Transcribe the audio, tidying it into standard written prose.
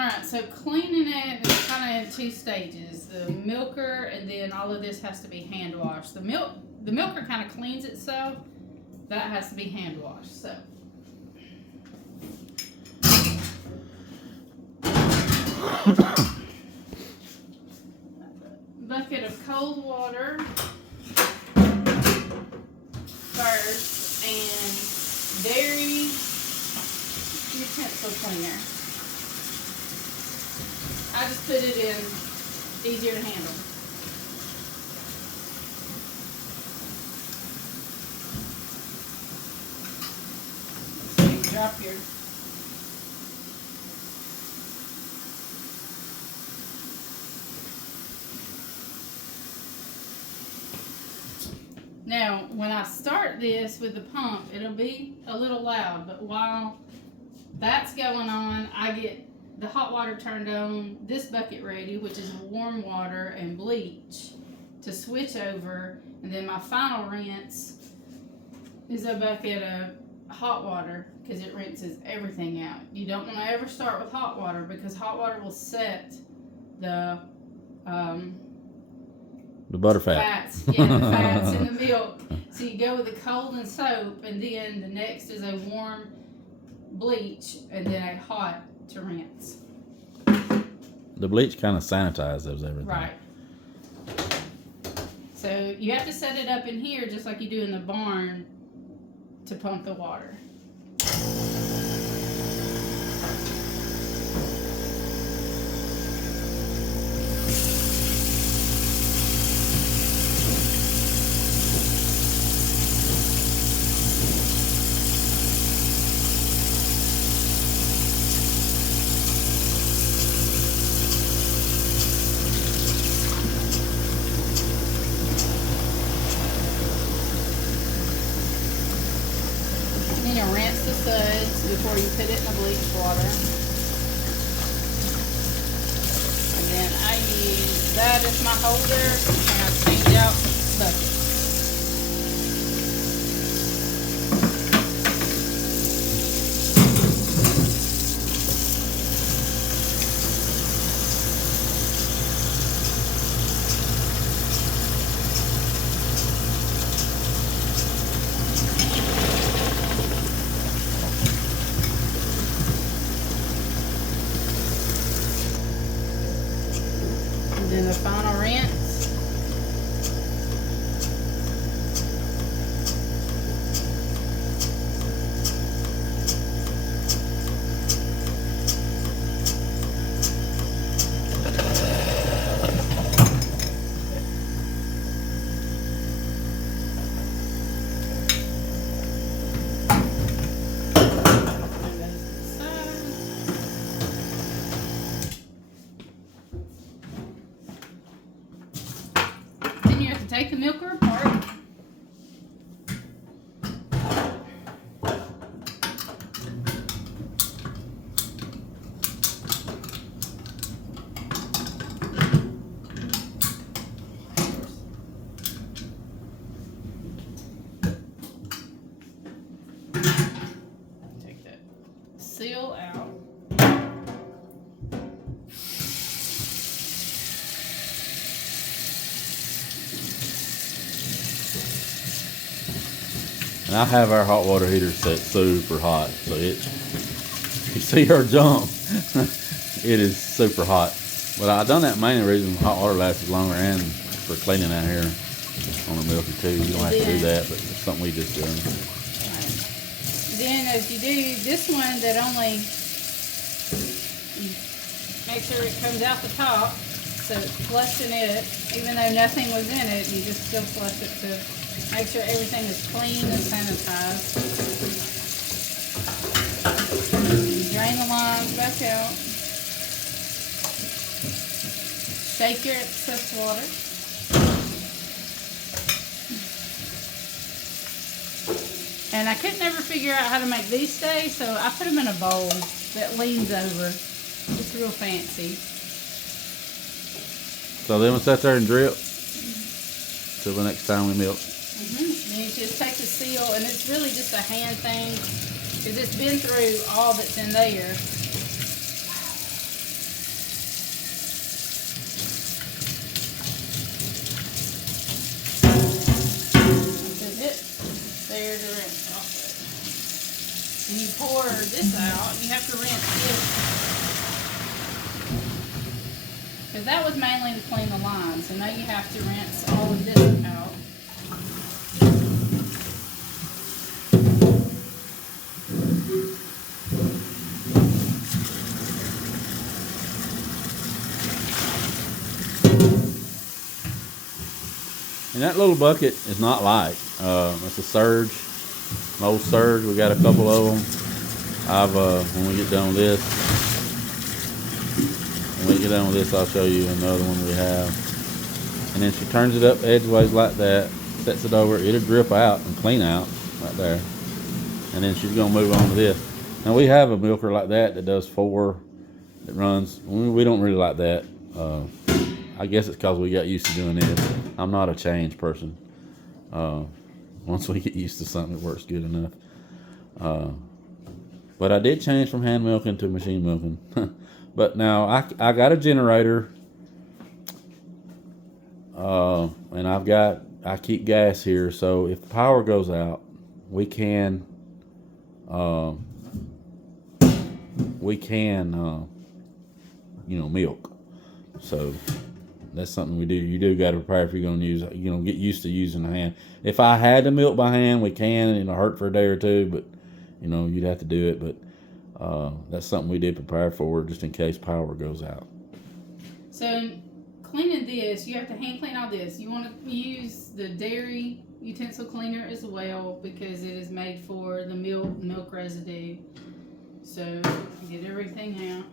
Alright, so cleaning it is kind of in two stages. The milker, and then all of this has to be hand washed. The milker kind of cleans itself. That has to be hand washed. So bucket of cold water first, and dairy utensil cleaner. I just put it in, easier to handle. So you drop your Now, when I start this with the pump, it'll be a little loud, but while that's going on, I get the hot water turned on, this bucket ready, which is warm water and bleach to switch over, and then my final rinse is a bucket of hot water because it rinses everything out. You don't want to ever start with hot water because hot water will set the butterfat. Fats, yeah, the fats in the milk. So you go with the cold and soap, and then the next is a warm bleach, and then a hot to rinse. The bleach kind of sanitizes everything. Right. So you have to set it up in here just like you do in the barn to pump the water. Rinse the suds before you put it in the bleach water. And then I use that as my holder, and I change out buckets. Then the final rinse. Take the milker apart. Take that seal out. And I have our hot water heater set super hot, so you see her jump. It is super hot. But I done that mainly reason hot water lasts longer and for cleaning out here on the milker too. You don't have to do that, but it's something we just done. Then if you do this one, that only make sure it comes out the top, so it's flushing it. Even though nothing was in it, you just still flush it to make sure everything is clean and sanitized. Drain the lines back out. Shake your excess water. And I couldn't ever figure out how to make these stay, so I put them in a bowl that leans over. It's real fancy. So then we'll sit there and drip till the next time we milk. Then you just take the seal, and it's really just a hand thing because it's been through all that's in there. and you pour this out, you have to rinse this. Because that was mainly to clean the line, so now you have to rinse all of this out. And that little bucket is not light. It's a Surge, an old Surge. We got a couple of them. When we get done with this, I'll show you another one we have. And then she turns it up edgeways like that, sets it over. It'll drip out and clean out right there. And then she's gonna move on to this. Now we have a milker like that does 4. That runs. We don't really like that. I guess it's because we got used to doing this. I'm not a change person. Once we get used to something, it works good enough. But I did change from hand milking to machine milking. But now I got a generator, and I keep gas here, so if power goes out, we can milk. So that's something we do. You do got to prepare if you're going to use, get used to using the hand. If I had to milk by hand, we can, and it'll hurt for a day or two, but you'd have to do it. But that's something we did prepare for just in case power goes out. So cleaning this, you have to hand clean all this. You want to use the dairy utensil cleaner as well because it is made for the milk residue. So get everything out.